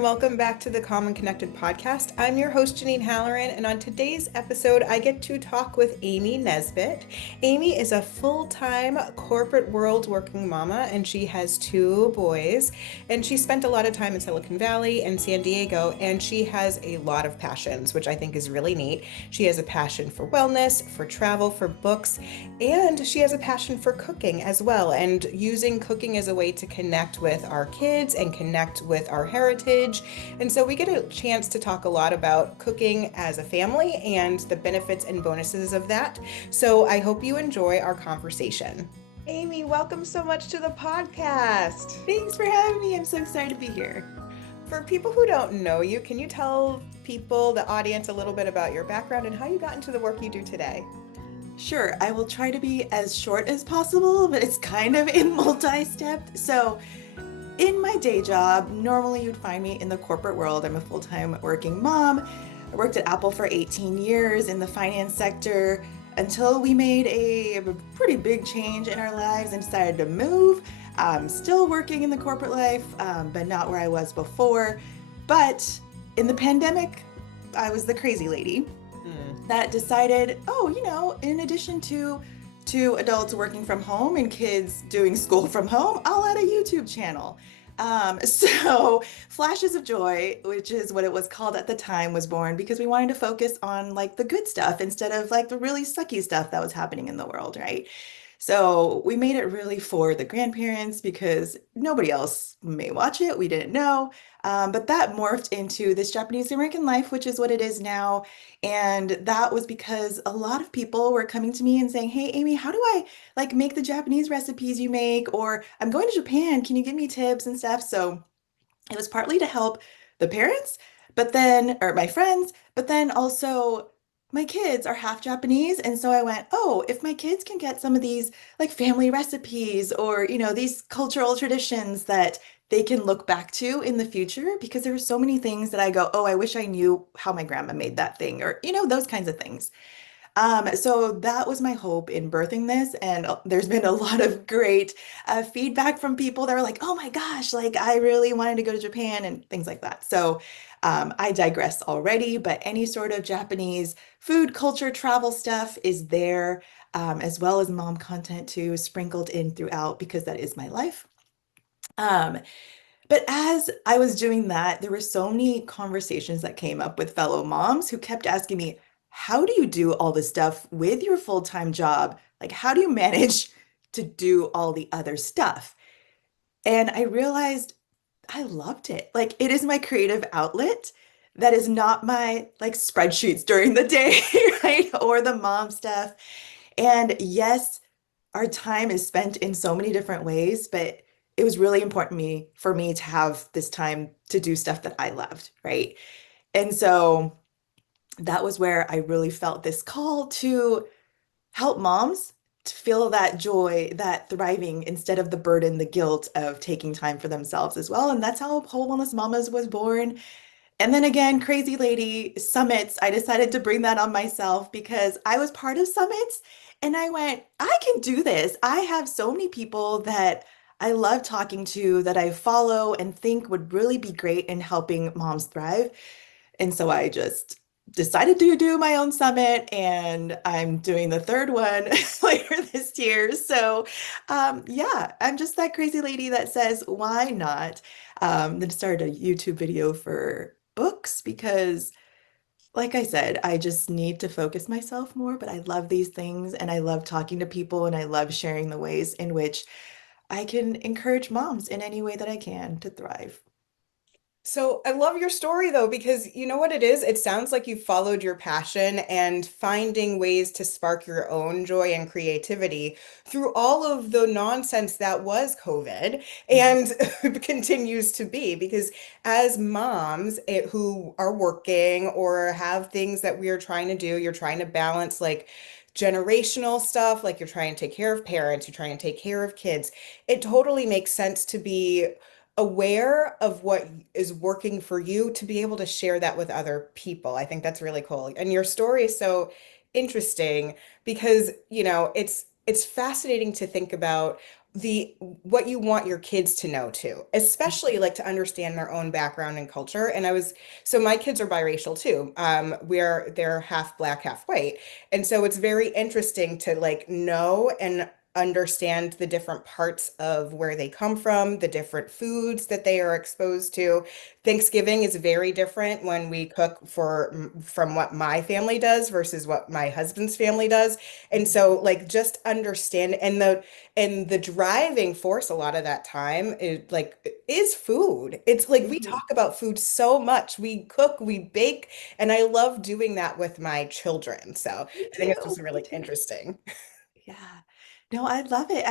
and welcome back to the Common Connected podcast. I'm your host, Janine Halloran, and on today's episode, I get to talk with Amy Nesbitt. Amy is a full-time corporate world working mama, and she has two boys, and she spent a lot of time in Silicon Valley and San Diego, and she has a lot of passions, which I think is really neat. She has a passion for wellness, for travel, for books, and she has a passion for cooking as well, and using cooking as a way to connect with our kids and connect with our heritage. And so we get a chance to talk a lot about cooking as a family and the benefits and bonuses of that. So I hope you enjoy our conversation. Amy, welcome so much to the podcast. Thanks for having me. I'm so excited to be here. For people who don't know you, can you tell people, the audience, a little bit about your background and how you got into the work you do today? Sure, I will try to be as short as possible, but it's kind of in multi-stepped. So, in my day job, normally you'd find me in the corporate world. I'm a full-time working mom. I worked at Apple for 18 years in the finance sector until we made a pretty big change in our lives and decided to move. I'm still working in the corporate life, but not where I was before. But in the pandemic, I was the crazy lady that decided, in addition to adults working from home and kids doing school from home, I'll add a YouTube channel. So Flashes of Joy, which is what it was called at the time, was born because we wanted to focus on like the good stuff instead of like the really sucky stuff that was happening in the world, right? So we made it really for the grandparents because nobody else may watch it. We didn't know. But that morphed into this Japanese American life, which is what it is now. And that was because a lot of people were coming to me and saying, "Hey, Amy, how do I like make the Japanese recipes you make?" Or "I'm going to Japan. Can you give me tips and stuff?" So it was partly to help the parents, but then, or my friends, but then also my kids are half Japanese. And so I went, oh, if my kids can get some of these like family recipes or, these cultural traditions that they can look back to in the future, because there are so many things that I go, oh, I wish I knew how my grandma made that thing, or, those kinds of things. So that was my hope in birthing this, and there's been a lot of great feedback from people that were like, "Oh my gosh, like I really wanted to go to Japan," and things like that. So I digress already, but any sort of Japanese food, culture, travel stuff is there, as well as mom content too, sprinkled in throughout because that is my life. Um, but as I was doing that, there were so many conversations that came up with fellow moms who kept asking me, how do you do all this stuff with your full-time job? Like, how do you manage to do all the other stuff? And I realized I loved it. Like, it is my creative outlet. That is not my like spreadsheets during the day, right? Or the mom stuff. And yes, our time is spent in so many different ways, but it was really important for me to have this time to do stuff that I loved, right? And so that was where I really felt this call to help moms to feel that joy, that thriving instead of the burden, the guilt of taking time for themselves as well. And that's how Whole Wellness Mamas was born. And then again, Crazy Lady Summits, I decided to bring that on myself because I was part of summits and I went, I can do this. I have so many people that I love talking to that I follow and think would really be great in helping moms thrive. And so I just decided to do my own summit, and I'm doing the third one later this year. So, yeah, I'm just that crazy lady that says, why not? Then started a YouTube video for books because, like I said, I just need to focus myself more, but I love these things and I love talking to people and I love sharing the ways in which I can encourage moms in any way that I can to thrive. So I love your story though, because you know what it is? It sounds like you followed your passion and finding ways to spark your own joy and creativity through all of the nonsense that was COVID and continues to be. Because as moms who are working or have things that we are trying to do, you're trying to balance like generational stuff, like you're trying to take care of parents, you're trying to take care of kids. It totally makes sense to be aware of what is working for you to be able to share that with other people. I think that's really cool. And your story is so interesting because, it's fascinating to think about the what you want your kids to know too, especially Mhm. like to understand their own background and culture. And I was so my kids are biracial too. We're they're half black, half white. And so it's very interesting to like know and understand the different parts of where they come from, the different foods that they are exposed to. Thanksgiving is very different when we cook from what my family does versus what my husband's family does. And so like just understand and the driving force a lot of that time is food. It's like we Mhm. talk about food so much. We cook, we bake, and I love doing that with my children. So Me I think it's just too. Me really too. interesting. Yeah. No, I love it.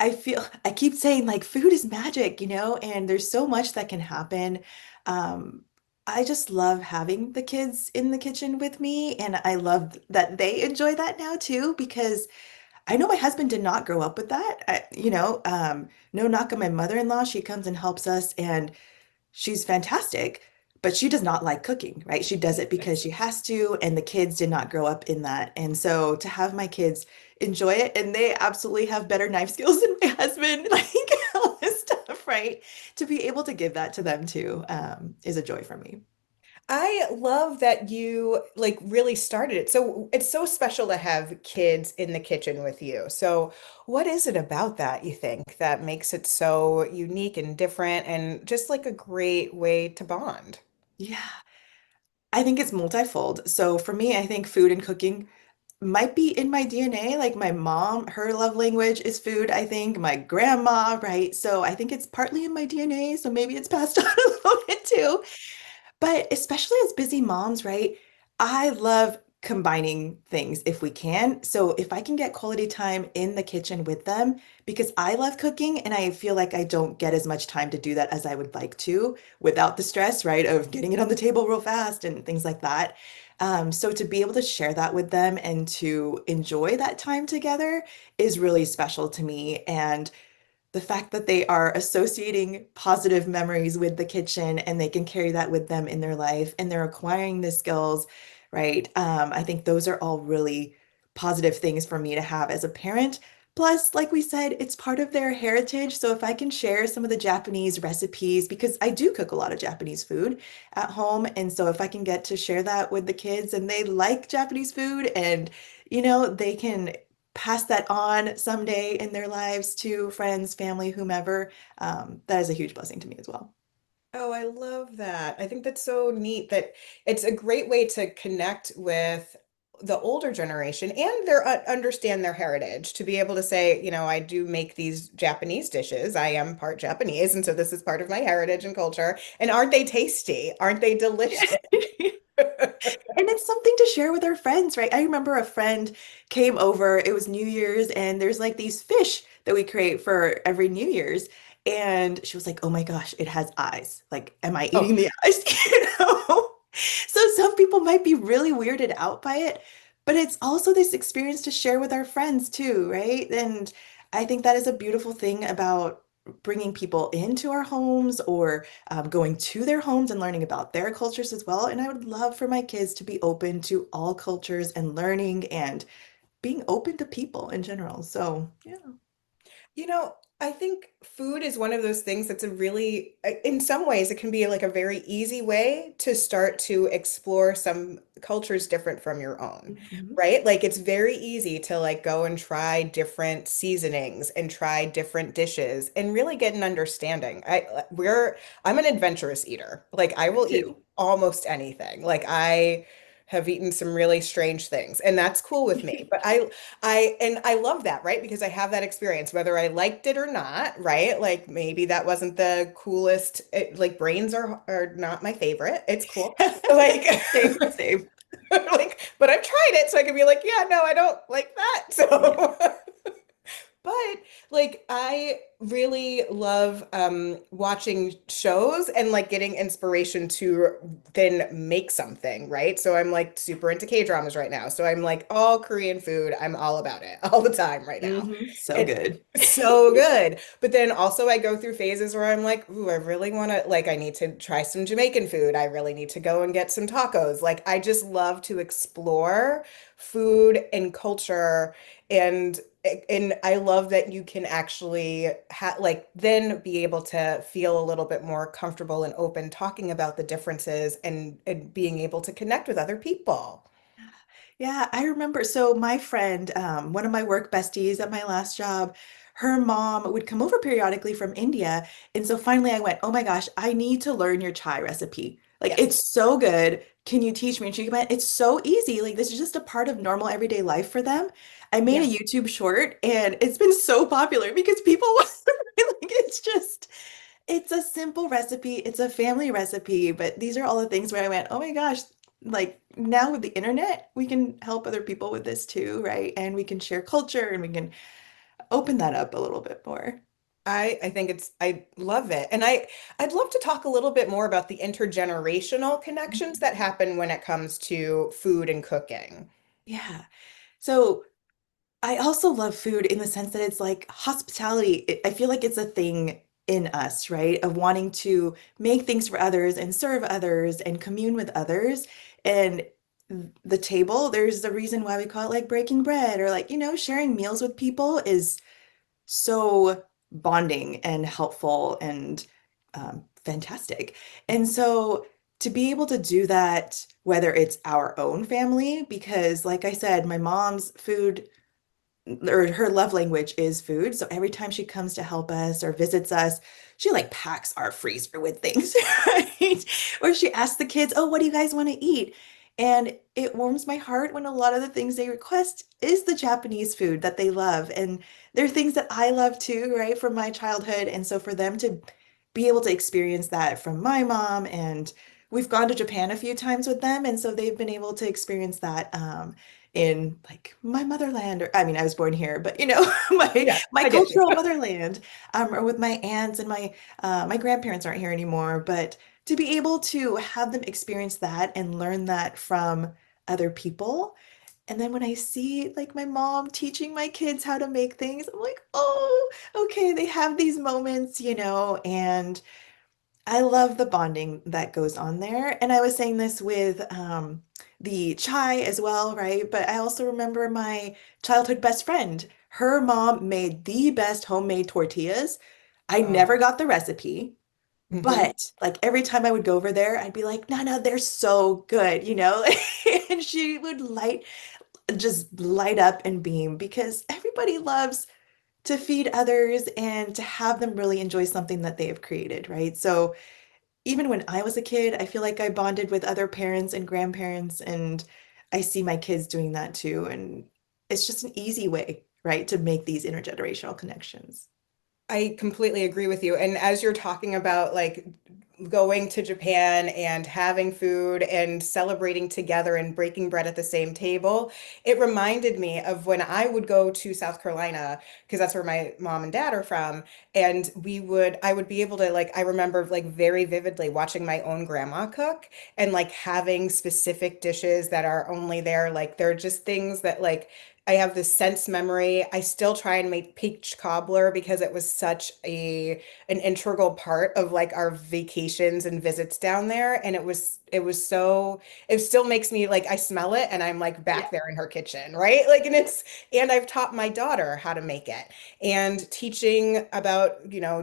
I feel I keep saying like food is magic, and there's so much that can happen. Um, I just love having the kids in the kitchen with me, and I love that they enjoy that now too, because I know my husband did not grow up with that. No knock on my mother-in-law. She comes and helps us, and she's fantastic, but she does not like cooking, right? She does it because she has to, and the kids did not grow up in that. And so to have my kids enjoy it, and they absolutely have better knife skills than my husband, like all this stuff, right? To be able to give that to them too, is a joy for me. I love that you like really started it. So it's so special to have kids in the kitchen with you. So what is it about that you think that makes it so unique and different and just like a great way to bond? Yeah, I think it's multifold. So for me, I think food and cooking might be in my DNA. Like my mom, her love language is food, I think. My grandma, right? So I think it's partly in my DNA. So maybe it's passed on a little bit too. But especially as busy moms, right? I love combining things if we can. So if I can get quality time in the kitchen with them, because I love cooking and I feel like I don't get as much time to do that as I would like to without the stress, right, of getting it on the table real fast and things like that. So to be able to share that with them and to enjoy that time together is really special to me. And the fact that they are associating positive memories with the kitchen and they can carry that with them in their life and they're acquiring the skills, right? I think those are all really positive things for me to have as a parent. Plus, like we said, it's part of their heritage. So if I can share some of the Japanese recipes, because I do cook a lot of Japanese food at home. And so if I can get to share that with the kids and they like Japanese food and they can pass that on someday in their lives to friends, family, whomever, that is a huge blessing to me as well. Oh, I love that. I think that's so neat that it's a great way to connect with the older generation and understand their heritage to be able to say, I do make these Japanese dishes. I am part Japanese, and so this is part of my heritage and culture. And aren't they tasty? Aren't they delicious? And it's something to share with our friends, right? I remember a friend came over, it was New Year's, and there's like these fish that we create for every New Year's. And she was like, oh my gosh, it has eyes. Like, am I Oh, eating the eyes? So some people might be really weirded out by it, but it's also this experience to share with our friends too, right? And I think that is a beautiful thing about bringing people into our homes or going to their homes and learning about their cultures as well. And I would love for my kids to be open to all cultures and learning and being open to people in general. So, yeah. I think food is one of those things that's in some ways, it can be like a very easy way to start to explore some cultures different from your own, Mhm. right? Like it's very easy to like go and try different seasonings and try different dishes and really get an understanding. I'm an adventurous eater. Like I Me will eat too. almost anything. Like I have eaten some really strange things, and that's cool with me. But I love that, right? Because I have that experience, whether I liked it or not, right? Like maybe that wasn't the coolest. Like brains are not my favorite. It's cool. Like Same, same. but I've tried it, so I can be like, yeah, no, I don't like that. Yeah. So but like I really love watching shows and like getting inspiration to then make something, right? So I'm like super into K-dramas right now. So I'm like all Korean food. I'm all about it all the time right now. So And good. so good. But then also I go through phases where I'm like, ooh, I really want to like I need to try some Jamaican food. I really need to go and get some tacos. Like I just love to explore food and culture And I love that you can actually like then be able to feel a little bit more comfortable and open talking about the differences and being able to connect with other people. Yeah, I remember. So my friend, one of my work besties at my last job, her mom would come over periodically from India. And so finally I went, oh my gosh, I need to learn your chai recipe. Like Yes. it's so good. Can you teach me? And she went, it's so easy. Like this is just a part of normal everyday life for them. I made a Yeah. YouTube short and it's been so popular because people like it's just it's a simple recipe. It's a family recipe, but these are all the things where I went, oh my gosh, like now with the internet, we can help other people with this too, right? And we can share culture and we can open that up a little bit more. I think I love it. And I'd love to talk a little bit more about the intergenerational connections that happen when it comes to food and cooking. Yeah. So I also love food in the sense that it's like hospitality. I feel like it's a thing in us, right? Of wanting to make things for others and serve others and commune with others. And the table, there's the reason why we call it like breaking bread or like, sharing meals with people is so bonding and helpful and fantastic. And so to be able to do that, whether it's our own family, because like I said, my mom's food or her love language is food. So every time she comes to help us or visits us, she like packs our freezer with things, right? Or she asks the kids, "Oh, what do you guys want to eat?" And it warms my heart when a lot of the things they request is the Japanese food that they love. And they're things that I love too, right, from my childhood. And so for them to be able to experience that from my mom, and we've gone to Japan a few times with them. And so they've been able to experience that in like my motherland, or I mean I was born here, but my Yeah, my I get you. cultural motherland, or with my aunts and my grandparents aren't here anymore, but to be able to have them experience that and learn that from other people. And then when I see like my mom teaching my kids how to make things, I'm like, oh, okay, they have these moments, and I love the bonding that goes on there. And I was saying this with the chai as well, right? But I also remember my childhood best friend. Her mom made the best homemade tortillas. I Oh. never got the recipe, Hmm. but like every time I would go over there, I'd be like, no, no, they're so good. And she would just light up and beam because everybody loves to feed others and to have them really enjoy something that they have created, right? So even when I was a kid, I feel like I bonded with other parents and grandparents, and I see my kids doing that too. And it's just an easy way, right, to make these intergenerational connections. I completely agree with you. And as you're talking about like going to Japan and having food and celebrating together and breaking bread at the same table, it reminded me of when I would go to South Carolina, because that's where my mom and dad are from. And I would be able to like, I remember like very vividly watching my own grandma cook and like having specific dishes that are only there. Like they're just things that like, I have this sense memory. I still try and make peach cobbler because it was such an integral part of like our vacations and visits down there. And it was so it still makes me like I smell it and I'm like Yeah. back there in her kitchen, right? Like and I've taught my daughter how to make it and teaching about,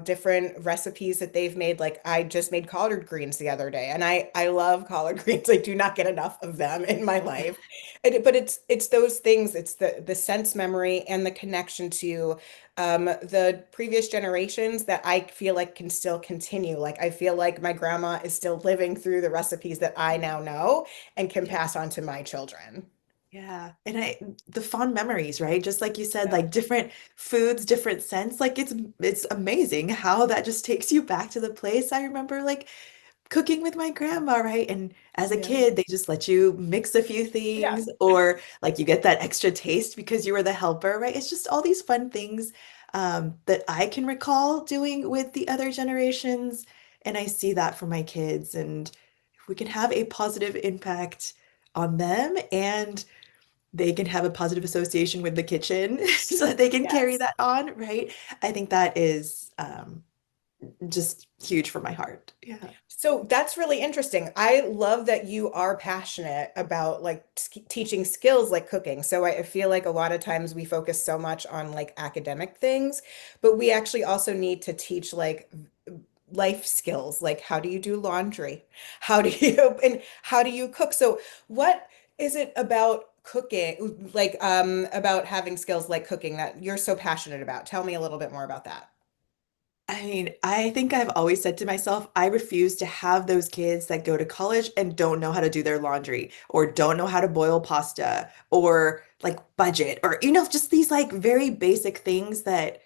different recipes that they've made. Like I just made collard greens the other day and I love collard greens. I do not get enough of them in my life. But it's those things, it's the sense memory and the connection to the previous generations that I feel like can still continue. Like I feel like my grandma is still living through the recipes that I now know and can Yeah. pass on to my children. Yeah. And the fond memories, right? Just like you said, Yeah. like different foods, different scents. Like it's amazing how that just takes you back to the place. I remember like cooking with my grandma, right? And as a Yeah. kid, they just let you mix a few Yeah. things, or like you get that extra taste because you were the helper, right? It's just all these fun things that I can recall doing with the other generations. And I see that for my kids. And if we can have a positive impact on them and they can have a positive association with the kitchen so that they can carry Yes. that on, right? I think that is just huge for my heart. Yeah. So that's really interesting. I love that you are passionate about like teaching skills like cooking. So I feel like a lot of times we focus so much on like academic things, but we actually also need to teach like life skills, like how do you do laundry? How do you and how do you cook? So what is it about cooking, like about having skills like cooking that you're so passionate about? Tell me a little bit more about that. I mean, I think I've always said to myself, I refuse to have those kids that go to college and don't know how to do their laundry or don't know how to boil pasta or like budget or, just these like very basic things that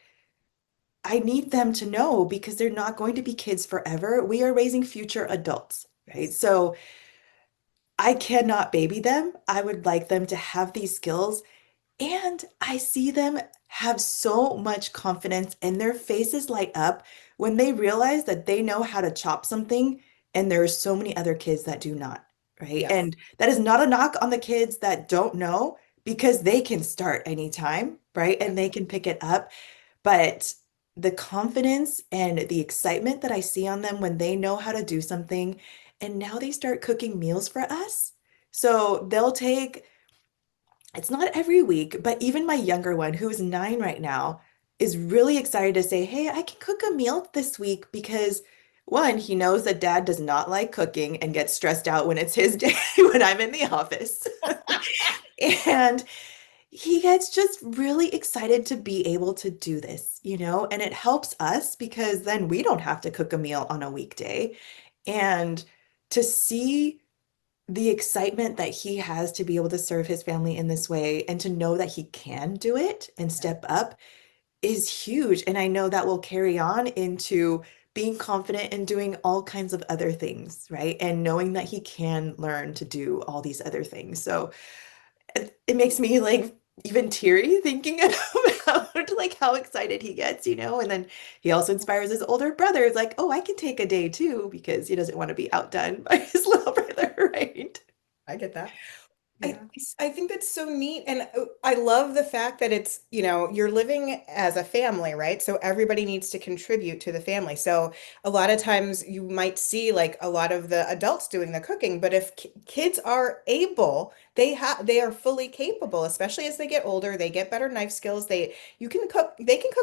I need them to know because they're not going to be kids forever. We are raising future adults, right? Yes. So I cannot baby them. I would like them to have these skills. And I see them have so much confidence and their faces light up when they realize that they know how to chop something and there are so many other kids that do not, right? Yes. And that is not a knock on the kids that don't know because they can start anytime, right? Yeah. And they can pick it up. But the confidence and the excitement that I see on them when they know how to do something, and now they start cooking meals for us. So they'll take it's not every week, but even my younger one, who is 9 right now, is really excited to say, "Hey, I can cook a meal this week," because one, he knows that dad does not like cooking and gets stressed out when it's his day when I'm in the office. And he gets just really excited to be able to do this, and it helps us because then we don't have to cook a meal on a weekday. And to see the excitement that he has to be able to serve his family in this way and to know that he can do it and step up is huge. And I know that will carry on into being confident in doing all kinds of other things, right? And knowing that he can learn to do all these other things. So it makes me like even teary thinking about like how excited he gets, and then he also inspires his older brother. It's like, oh, I can take a day too because he doesn't want to be outdone by his little brother, right? I get that. I Yeah. I think that's so neat, and I love the fact that it's, you're living as a family, right? So everybody needs to contribute to the family. So a lot of times you might see like a lot of the adults doing the cooking, but if kids are able, they are fully capable, especially as they get older, they get better knife skills. They can cook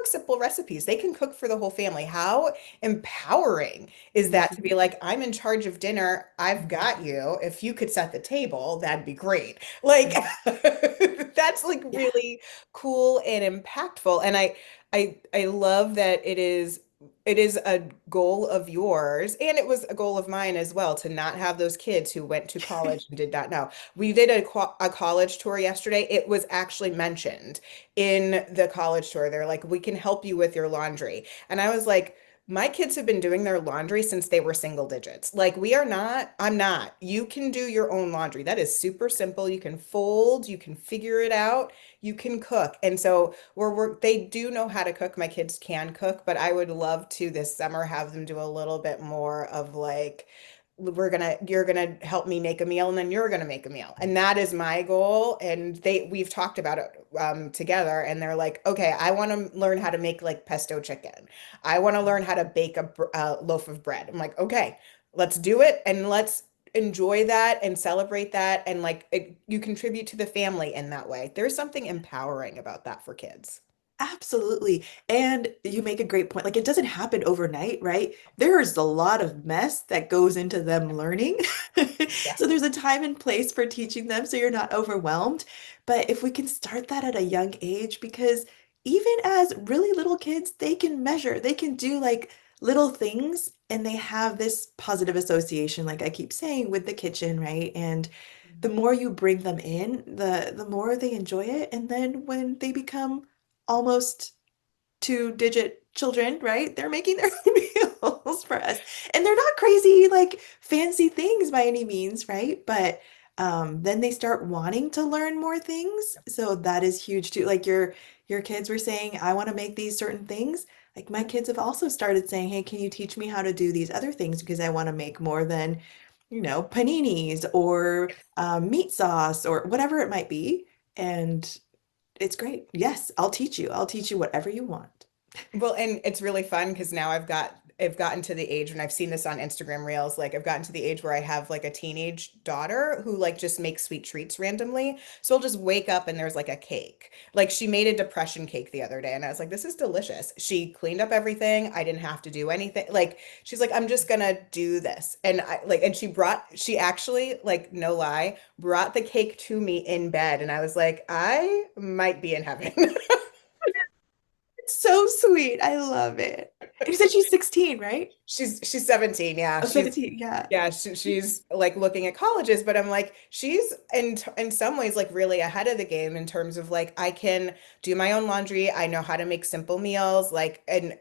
simple recipes. They can cook for the whole family. How empowering is that to be like, I'm in charge of dinner. I've got you. If you could set the table, that'd be great. Like that's like Yeah. really cool and impactful. And I love that it is a goal of yours, and it was a goal of mine as well, to not have those kids who went to college and did not know. We did a college tour yesterday. It was actually mentioned in the college tour. They're like, we can help you with your laundry. And I was like, my kids have been doing their laundry since they were single digits. Like, I'm not. You can do your own laundry. That is super simple. You can fold, you can figure it out, you can cook. And so they do know how to cook. My kids can cook, but I would love to this summer have them do a little bit more of like, you're gonna help me make a meal, and then you're gonna make a meal, and that is my goal. And we've talked about it together, and they're like, okay, I want to learn how to make like pesto chicken. I want to learn how to bake a loaf of bread. I'm like, okay, let's do it, and let's enjoy that and celebrate that, and like you contribute to the family in that way. There's something empowering about that for kids. Absolutely. And you make a great point. Like it doesn't happen overnight, right? There's a lot of mess that goes into them learning. Yeah. So there's a time and place for teaching them so you're not overwhelmed. But if we can start that at a young age, because even as really little kids, they can measure, they can do like little things and they have this positive association, like I keep saying, with the kitchen, right? And the more you bring them in, the more they enjoy it. And then when they become almost two-digit children, right? They're making their own meals for us. And they're not crazy, like fancy things by any means, right? But then they start wanting to learn more things. So that is huge too. Like your kids were saying, I want to make these certain things. Like my kids have also started saying, hey, can you teach me how to do these other things? Because I want to make more than, paninis or meat sauce or whatever it might be. And it's great. Yes, I'll teach you. I'll teach you whatever you want. Well, and it's really fun because now I've got I've gotten to the age, and I've seen this on Instagram Reels, like I've gotten to the age where I have like a teenage daughter who like just makes sweet treats randomly. So I'll just wake up and there's like a cake. Like she made a depression cake the other day and I was like, this is delicious. She cleaned up everything. I didn't have to do anything. Like she's like, I'm just gonna do this. And I like, and she actually, like, no lie, brought the cake to me in bed. And I was like, I might be in heaven. It's so sweet. I love it. And you said she's 16, right? She's 17. Yeah. Oh, 17. Yeah. Yeah, she's like looking at colleges, but I'm like, she's in some ways like really ahead of the game in terms of like I can do my own laundry. I know how to make simple meals, like, and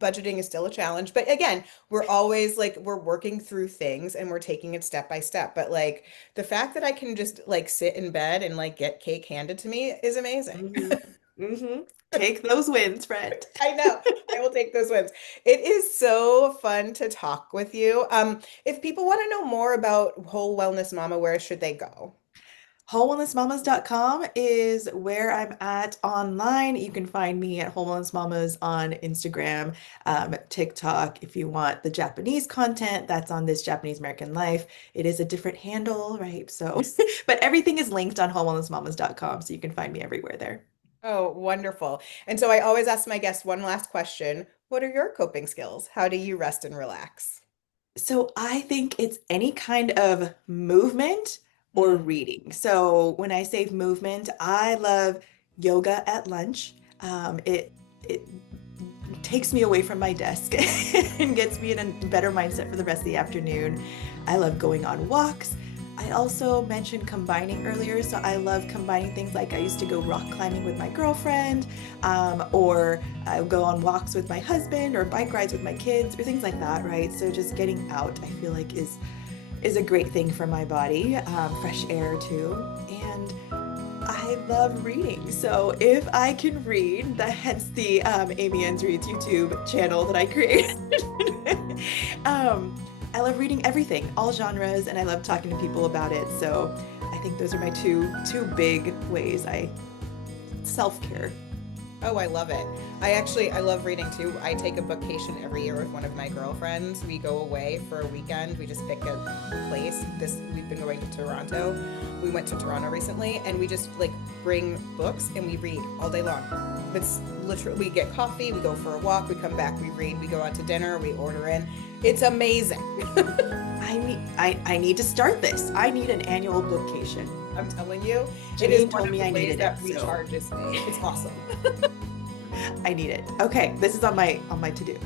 budgeting is still a challenge. But again, we're always like we're working through things and we're taking it step by step. But like the fact that I can just like sit in bed and like get cake handed to me is amazing. Hmm. Hmm. Take those wins, friend. I know. I will take those wins. It is so fun to talk with you. If people want to know more about Whole Wellness Mama, where should they go? WholeWellnessMamas.com is where I'm at online. You can find me at Whole Wellness Mamas on Instagram, TikTok. If you want the Japanese content, that's on This Japanese American Life. It is a different handle, right? So, but everything is linked on WholeWellnessMamas.com, so you can find me everywhere there. Oh, wonderful. And so I always ask my guests one last question. What are your coping skills? How do you rest and relax? So I think it's any kind of movement or Mm. reading. So when I say movement, I love yoga at lunch. It takes me away from my desk and gets me in a better mindset for the rest of the afternoon. I love going on walks. I also mentioned combining earlier, so I love combining things like I used to go rock climbing with my girlfriend, or I would go on walks with my husband, or bike rides with my kids, or things like that, right? So just getting out, I feel like is a great thing for my body, fresh air too, and I love reading. So if I can read, hence the Amy Ann's Reads YouTube channel that I created. I love reading everything, all genres, and I love talking to people about it. So I think those are my two big ways I self-care. Oh, I love it. I love reading too. I take a bookcation every year with one of my girlfriends. We go away for a weekend. We just pick a place. We've been going to Toronto. We went to Toronto recently and we just like bring books and we read all day long. It's literally, we get coffee, we go for a walk, we come back, we read, we go out to dinner, we order in. It's amazing. I need to start this. I need an annual bookcation. I'm telling you, it Janine is told one of me the I ways needed that it, so. recharges me. It's awesome. I need it. Okay, this is on my to-do.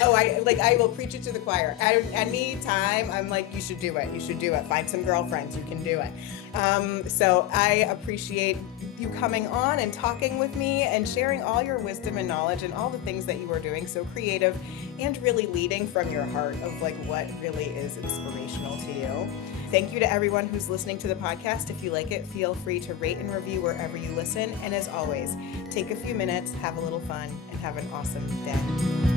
Oh, I will preach it to the choir. Any time I'm like, you should do it. You should do it. Find some girlfriends. You can do it. So I appreciate you coming on and talking with me and sharing all your wisdom and knowledge and all the things that you are doing, so creative and really leading from your heart of like what really is inspirational to you. Thank you to everyone who's listening to the podcast. If you like it, feel free to rate and review wherever you listen. And as always, take a few minutes, have a little fun, and have an awesome day.